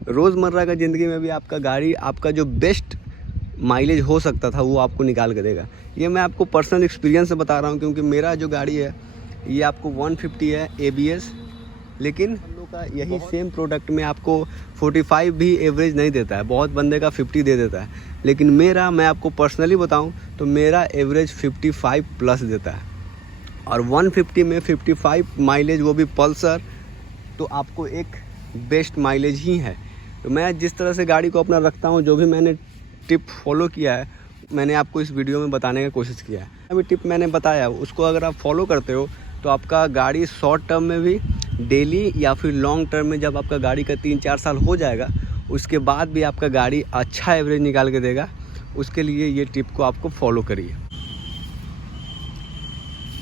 रोज़मर्रा का ज़िंदगी में भी आपका गाड़ी आपका जो बेस्ट माइलेज हो सकता था वो आपको निकाल के देगा। ये मैं आपको पर्सनल एक्सपीरियंस से बता रहा हूँ, क्योंकि मेरा जो गाड़ी है ये आपको 150 है ABS, लेकिन हम लोग का यही सेम प्रोडक्ट में आपको 45 भी एवरेज नहीं देता है। बहुत बंदे का 50 दे देता है, लेकिन मेरा, मैं आपको पर्सनली बताऊं तो मेरा एवरेज 55 प्लस देता है। और 150 में 55 माइलेज, वो भी पल्सर, तो आपको एक बेस्ट माइलेज ही है। तो मैं जिस तरह से गाड़ी को अपना रखता हूँ, जो भी मैंने टिप फॉलो किया है, मैंने आपको इस वीडियो में बताने की कोशिश किया है। अभी टिप मैंने बताया उसको अगर आप फॉलो करते हो तो आपका गाड़ी शॉर्ट टर्म में भी, डेली या फिर लॉन्ग टर्म में, जब आपका गाड़ी का 3-4 साल हो जाएगा उसके बाद भी आपका गाड़ी अच्छा एवरेज निकाल के देगा। उसके लिए ये टिप को आपको फॉलो करिए।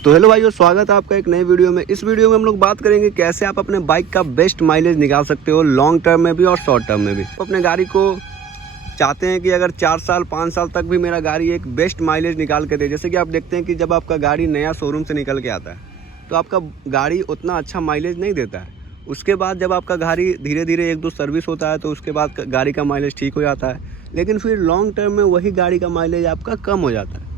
तो हेलो भाइयों, स्वागत है आपका एक नए वीडियो में। इस वीडियो में हम लोग बात करेंगे कैसे आप अपने बाइक का बेस्ट माइलेज निकाल सकते हो, लॉन्ग टर्म में भी और शॉर्ट टर्म में भी। तो अपने गाड़ी को चाहते हैं कि अगर 4 साल 5 साल तक भी मेरा गाड़ी एक बेस्ट माइलेज निकाल के दे। जैसे कि आप देखते हैं कि जब आपका गाड़ी नया शोरूम से निकल के आता है तो आपका गाड़ी उतना अच्छा माइलेज नहीं देता है। उसके बाद जब आपका गाड़ी धीरे धीरे 1-2 सर्विस होता है तो उसके बाद गाड़ी का माइलेज ठीक हो जाता है, लेकिन फिर लॉन्ग टर्म में वही गाड़ी का माइलेज आपका कम हो जाता है।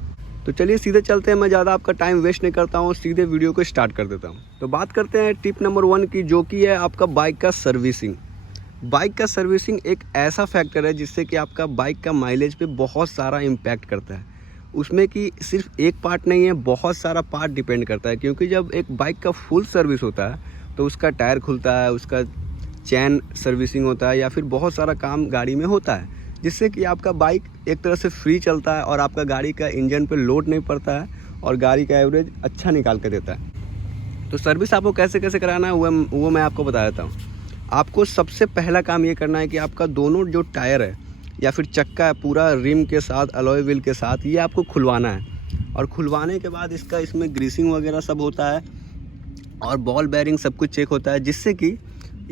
तो चलिए सीधे चलते हैं, मैं ज़्यादा आपका टाइम वेस्ट नहीं करता हूँ, सीधे वीडियो को स्टार्ट कर देता हूँ। तो बात करते हैं टिप नंबर 1 की, जो कि है आपका बाइक का सर्विसिंग। बाइक का सर्विसिंग एक ऐसा फैक्टर है जिससे कि आपका बाइक का माइलेज पे बहुत सारा इम्पैक्ट करता है। उसमें कि सिर्फ एक पार्ट नहीं है, बहुत सारा पार्ट डिपेंड करता है। क्योंकि जब एक बाइक का फुल सर्विस होता है तो उसका टायर खुलता है, उसका चैन सर्विसिंग होता है, या फिर बहुत सारा काम गाड़ी में होता है, जिससे कि आपका बाइक एक तरह से फ्री चलता है और आपका गाड़ी का इंजन पे लोड नहीं पड़ता है और गाड़ी का एवरेज अच्छा निकाल कर देता है। तो सर्विस आपको कैसे कैसे कराना है वो मैं आपको बता देता हूँ। आपको सबसे पहला काम ये करना है कि आपका दोनों जो टायर है या फिर चक्का है, पूरा रिम के साथ, अलॉय व्हील के साथ, ये आपको खुलवाना है। और खुलवाने के बाद इसमें ग्रीसिंग वगैरह सब होता है और बॉल बेयरिंग सब कुछ चेक होता है, जिससे कि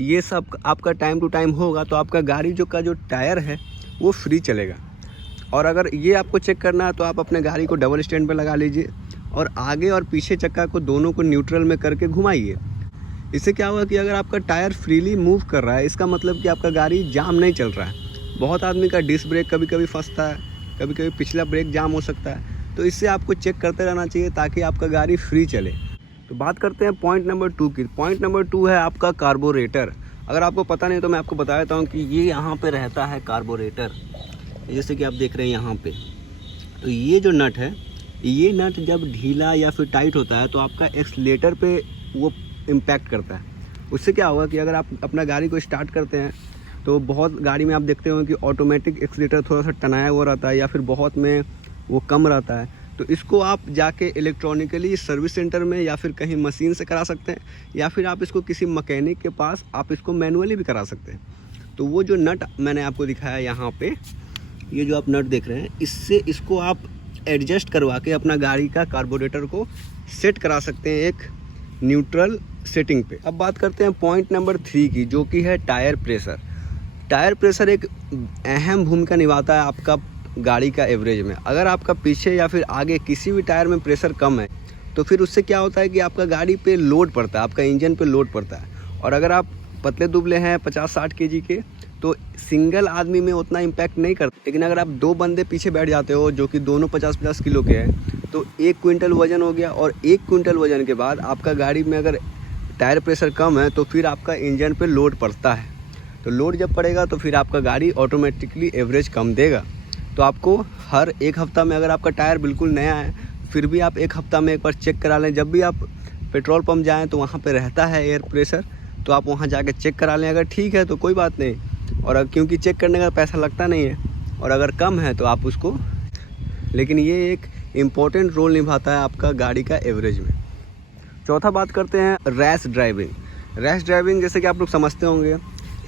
ये सब आपका टाइम टू टाइम होगा तो आपका गाड़ी जो टायर है वो फ्री चलेगा। और अगर ये आपको चेक करना है तो आप अपने गाड़ी को डबल स्टैंड पे लगा लीजिए और आगे और पीछे चक्का को दोनों को न्यूट्रल में करके घुमाइए। इससे क्या होगा कि अगर आपका टायर फ्रीली मूव कर रहा है, इसका मतलब कि आपका गाड़ी जाम नहीं चल रहा है। बहुत आदमी का डिस्क ब्रेक कभी कभी फंसता है, कभी कभी पिछला ब्रेक जाम हो सकता है, तो इससे आपको चेक करते रहना चाहिए ताकि आपका गाड़ी फ्री चले। तो बात करते हैं पॉइंट नंबर 2 की। पॉइंट नंबर 2 है आपका कार्बोरेटर। अगर आपको पता नहीं तो मैं आपको बता देता हूँ कि ये यहाँ पे रहता है कार्बोरेटर, जैसे कि आप देख रहे हैं यहाँ पे। तो ये जो नट है, ये नट जब ढीला या फिर टाइट होता है तो आपका एक्सीलेटर पे वो इम्पैक्ट करता है। उससे क्या होगा कि अगर आप अपना गाड़ी को स्टार्ट करते हैं तो बहुत गाड़ी में आप देखते हो कि ऑटोमेटिक एक्सीलेटर थोड़ा सा टनाया हुआ रहता है या फिर बहुत में वो कम रहता है। तो इसको आप जाके इलेक्ट्रॉनिकली सर्विस सेंटर में या फिर कहीं मशीन से करा सकते हैं, या फिर आप इसको किसी मैकेनिक के पास आप इसको मैनुअली भी करा सकते हैं। तो वो जो नट मैंने आपको दिखाया यहाँ पे, ये जो आप नट देख रहे हैं, इससे इसको आप एडजस्ट करवा के अपना गाड़ी का कार्बोरेटर को सेट करा सकते हैं एक न्यूट्रल सेटिंग पे। अब बात करते हैं पॉइंट नंबर 3 की, जो कि है टायर प्रेशर। टायर प्रेशर एक अहम भूमिका निभाता है आपका गाड़ी का एवरेज में। अगर आपका पीछे या फिर आगे किसी भी टायर में प्रेशर कम है तो फिर उससे क्या होता है कि आपका गाड़ी पे लोड पड़ता है, आपका इंजन पे लोड पड़ता है। और अगर आप पतले दुबले हैं 50-60 kg के तो सिंगल आदमी में उतना इम्पैक्ट नहीं करता, लेकिन अगर आप 2 बंदे पीछे बैठ जाते हो जो कि दोनों 50-50 किलो के हैं तो 1 क्विंटल वजन हो गया। और 1 क्विंटल वजन के बाद आपका गाड़ी में अगर टायर प्रेशर कम है तो फिर आपका इंजन पे लोड पड़ता है। तो लोड जब पड़ेगा तो फिर आपका गाड़ी ऑटोमेटिकली एवरेज कम देगा। तो आपको हर 1 हफ्ता में, अगर आपका टायर बिल्कुल नया है फिर भी आप 1 हफ्ता में एक बार चेक करा लें। जब भी आप पेट्रोल पंप जाएँ तो वहाँ पर रहता है एयर प्रेशर, तो आप वहाँ जाके चेक करा लें। अगर ठीक है तो कोई बात नहीं, और क्योंकि चेक करने का पैसा लगता नहीं है, और अगर कम है तो आप उसको, लेकिन ये एक इम्पॉर्टेंट रोल निभाता है आपका गाड़ी का एवरेज में। चौथा बात करते हैं रैश ड्राइविंग। रैश ड्राइविंग जैसे कि आप लोग समझते होंगे,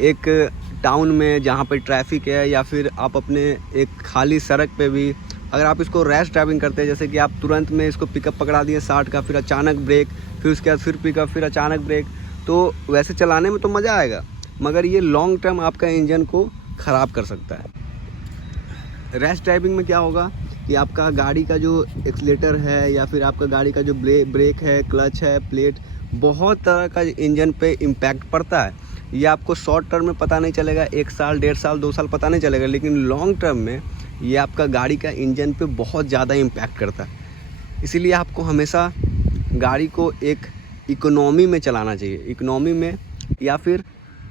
एक टाउन में जहाँ पे ट्रैफिक है या फिर आप अपने एक खाली सड़क पे भी अगर आप इसको रैश ड्राइविंग करते हैं, जैसे कि आप तुरंत में इसको पिकअप पकड़ा दिए 60 का, फिर अचानक ब्रेक, फिर उसके बाद फिर पिकअप, फिर अचानक ब्रेक, तो वैसे चलाने में तो मज़ा आएगा मगर ये लॉन्ग टर्म आपका इंजन को ख़राब कर सकता है। रैश ड्राइविंग में क्या होगा कि आपका गाड़ी का जो एक्सीलेटर है या फिर आपका गाड़ी का जो ब्रेक है, क्लच है, प्लेट, बहुत तरह का इंजन पे इम्पैक्ट पड़ता है। ये आपको शॉर्ट टर्म में पता नहीं चलेगा, 1 साल 1.5 साल 2 साल पता नहीं चलेगा, लेकिन लॉन्ग टर्म में ये आपका गाड़ी का इंजन पे बहुत ज़्यादा इम्पैक्ट करता है। इसीलिए आपको हमेशा गाड़ी को एक इकोनॉमी में चलाना चाहिए। इकोनॉमी में या फिर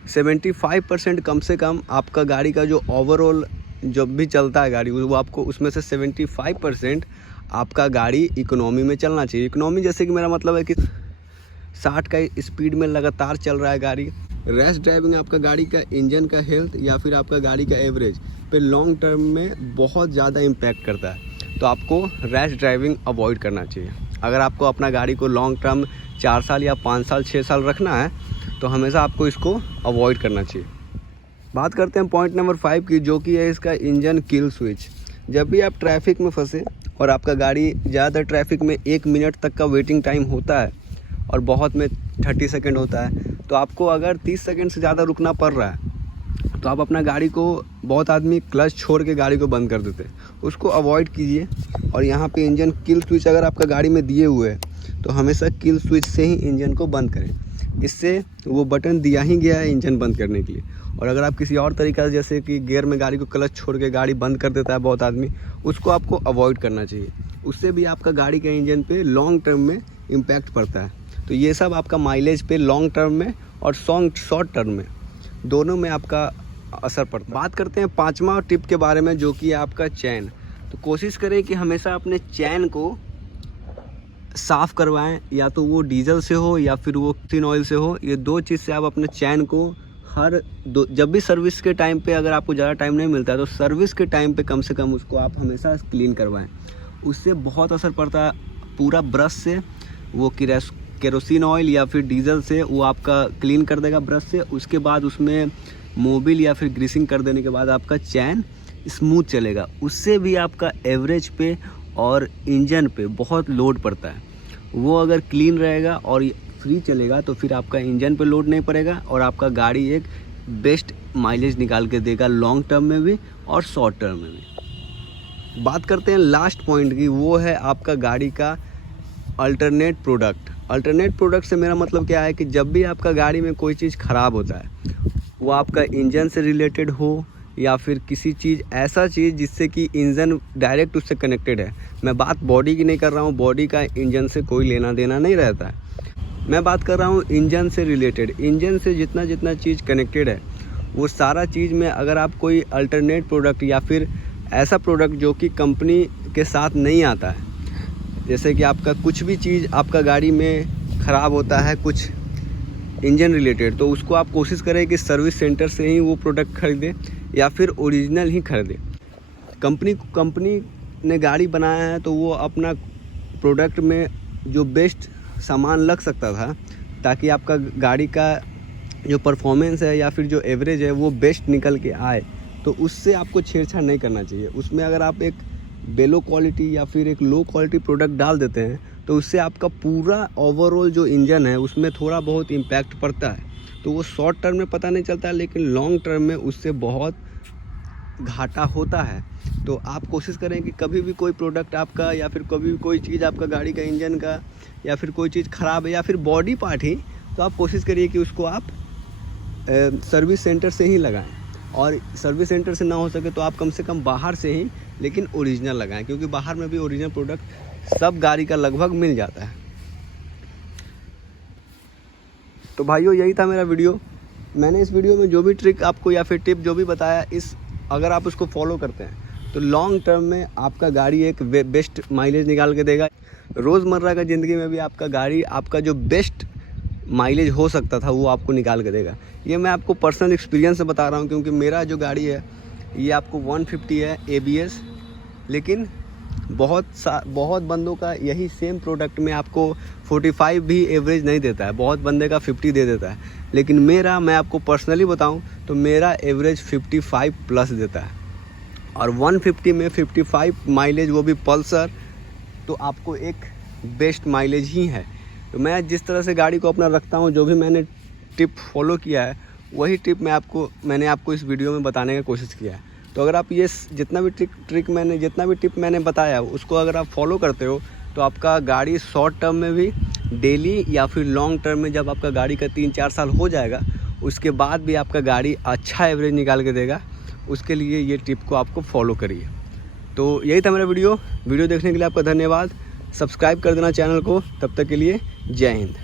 75% कम से कम आपका गाड़ी का जो ओवरऑल जब भी चलता है गाड़ी, वो आपको उसमें से 75% आपका गाड़ी इकोनॉमी में चलना चाहिए। इकोनॉमी जैसे कि मेरा मतलब है कि 60 का स्पीड में लगातार चल रहा है गाड़ी। रैश ड्राइविंग आपका गाड़ी का इंजन का हेल्थ या फिर आपका गाड़ी का एवरेज पे लॉन्ग टर्म में बहुत ज़्यादा इम्पैक्ट करता है। तो आपको रैश ड्राइविंग अवॉइड करना चाहिए। अगर आपको अपना गाड़ी को लॉन्ग टर्म 4 साल या 5 साल 6 साल रखना है तो हमेशा आपको इसको अवॉइड करना चाहिए। बात करते हैं पॉइंट नंबर 5 की, जो कि है इसका इंजन किल स्विच। जब भी आप ट्रैफिक में फंसे और आपका गाड़ी ज़्यादातर ट्रैफिक में 1 मिनट तक का वेटिंग टाइम होता है और बहुत में 30 सेकंड होता है, तो आपको अगर 30 सेकंड से ज़्यादा रुकना पड़ रहा है तो आप अपना गाड़ी को, बहुत आदमी क्लच छोड़ के गाड़ी को बंद कर देते हैं, उसको अवॉइड कीजिए। और यहाँ पे इंजन किल स्विच अगर आपका गाड़ी में दिए हुए हैं तो हमेशा किल स्विच से ही इंजन को बंद करें। इससे वो बटन दिया ही गया है इंजन बंद करने के लिए। और अगर आप किसी और तरीक़ा से, जैसे कि गियर में गाड़ी को क्लच छोड़ के गाड़ी बंद कर देता है बहुत आदमी, उसको आपको अवॉइड करना चाहिए। उससे भी आपका गाड़ी का इंजन पे लॉन्ग टर्म में इम्पैक्ट पड़ता है। तो ये सब आपका माइलेज पे लॉन्ग टर्म में और शॉर्ट टर्म में दोनों में आपका असर पड़ता है। बात करते हैं 5वां टिप के बारे में, जो कि है आपका चैन। तो कोशिश करें कि हमेशा अपने चैन को साफ़ करवाएं, या तो वो डीजल से हो या फिर वो केरोसिन ऑयल से हो। ये 2 चीज़ से आप अपने चैन को जब भी सर्विस के टाइम पे, अगर आपको ज़्यादा टाइम नहीं मिलता है तो सर्विस के टाइम पे कम से कम उसको आप हमेशा क्लीन करवाएं। उससे बहुत असर पड़ता है। पूरा ब्रश से वो केरोसिन ऑयल या फिर डीजल से वो आपका क्लीन कर देगा ब्रश से। उसके बाद उसमें मोबिल या फिर ग्रीसिंग कर देने के बाद आपका चैन स्मूथ चलेगा। उससे भी आपका एवरेज पे और इंजन पे बहुत लोड पड़ता है। वो अगर क्लीन रहेगा और फ्री चलेगा तो फिर आपका इंजन पे लोड नहीं पड़ेगा और आपका गाड़ी एक बेस्ट माइलेज निकाल के देगा लॉन्ग टर्म में भी और शॉर्ट टर्म में भी। बात करते हैं लास्ट पॉइंट की, वो है आपका गाड़ी का अल्टरनेट प्रोडक्ट। अल्टरनेट प्रोडक्ट से मेरा मतलब क्या है कि जब भी आपका गाड़ी में कोई चीज़ ख़राब होता है, वो आपका इंजन से रिलेटेड हो या फिर किसी चीज़, ऐसा चीज़ जिससे कि इंजन डायरेक्ट उससे कनेक्टेड है। मैं बात बॉडी की नहीं कर रहा हूँ, बॉडी का इंजन से कोई लेना देना नहीं रहता है। मैं बात कर रहा हूँ इंजन से रिलेटेड। इंजन से जितना चीज़ कनेक्टेड है वो सारा चीज़ में अगर आप कोई अल्टरनेट प्रोडक्ट या फिर ऐसा प्रोडक्ट जो कि कंपनी के साथ नहीं आता है, जैसे कि आपका कुछ भी चीज़ आपका गाड़ी में ख़राब होता है कुछ इंजन रिलेटेड, तो उसको आप कोशिश करें कि सर्विस सेंटर से ही वो प्रोडक्ट खरीदें या फिर ओरिजिनल ही खरीदें। कंपनी ने गाड़ी बनाया है तो वो अपना प्रोडक्ट में जो बेस्ट सामान लग सकता था ताकि आपका गाड़ी का जो परफॉर्मेंस है या फिर जो एवरेज है वो बेस्ट निकल के आए, तो उससे आपको छेड़छाड़ नहीं करना चाहिए। उसमें अगर आप एक बेलो क्वालिटी या फिर एक लो क्वालिटी प्रोडक्ट डाल देते हैं तो उससे आपका पूरा ओवरऑल जो इंजन है उसमें थोड़ा बहुत इम्पैक्ट पड़ता है। तो वो शॉर्ट टर्म में पता नहीं चलता है, लेकिन लॉन्ग टर्म में उससे बहुत घाटा होता है। तो आप कोशिश करें कि कभी भी कोई प्रोडक्ट आपका या फिर कभी भी कोई चीज़ आपका गाड़ी का इंजन का या फिर कोई चीज़ ख़राब है या फिर बॉडी पार्ट ही, तो आप कोशिश करिए कि उसको आप सर्विस सेंटर से ही लगाएं। और सर्विस सेंटर से ना हो सके तो आप कम से कम बाहर से ही लेकिन ओरिजिनल लगाएं, क्योंकि बाहर में भी ओरिजिनल प्रोडक्ट सब गाड़ी का लगभग मिल जाता है। तो भाइयों यही था मेरा वीडियो। मैंने इस वीडियो में जो भी ट्रिक आपको या फिर टिप जो भी बताया, अगर आप उसको फॉलो करते हैं तो लॉन्ग टर्म में आपका गाड़ी एक बेस्ट माइलेज निकाल के देगा। रोज़मर्रा का ज़िंदगी में भी आपका गाड़ी आपका जो बेस्ट माइलेज हो सकता था वो आपको निकाल के देगा। ये मैं आपको पर्सनल एक्सपीरियंस से बता रहा हूँ, क्योंकि मेरा जो गाड़ी है ये आपको 150 है ABS, लेकिन बहुत बंदों का यही सेम प्रोडक्ट में आपको 45 भी एवरेज नहीं देता है, बहुत बंदे का 50 दे देता है। लेकिन मैं आपको पर्सनली बताऊं तो मेरा एवरेज 55 प्लस देता है, और 150 में 55 माइलेज, वो भी पल्सर, तो आपको एक बेस्ट माइलेज ही है। तो मैं जिस तरह से गाड़ी को अपना रखता हूँ, जो भी मैंने टिप फॉलो किया है वही टिप मैंने आपको इस वीडियो में बताने की कोशिश किया है। तो अगर आप ये जितना भी टिप मैंने बताया उसको अगर आप फॉलो करते हो तो आपका गाड़ी शॉर्ट टर्म में भी, डेली या फिर लॉन्ग टर्म में, जब आपका गाड़ी का 3-4 साल हो जाएगा उसके बाद भी आपका गाड़ी अच्छा एवरेज निकाल के देगा। उसके लिए ये टिप को आपको फॉलो करिए। तो यही था मेरा वीडियो देखने के लिए आपका धन्यवाद। सब्सक्राइब कर देना चैनल को। तब तक के लिए जय हिंद।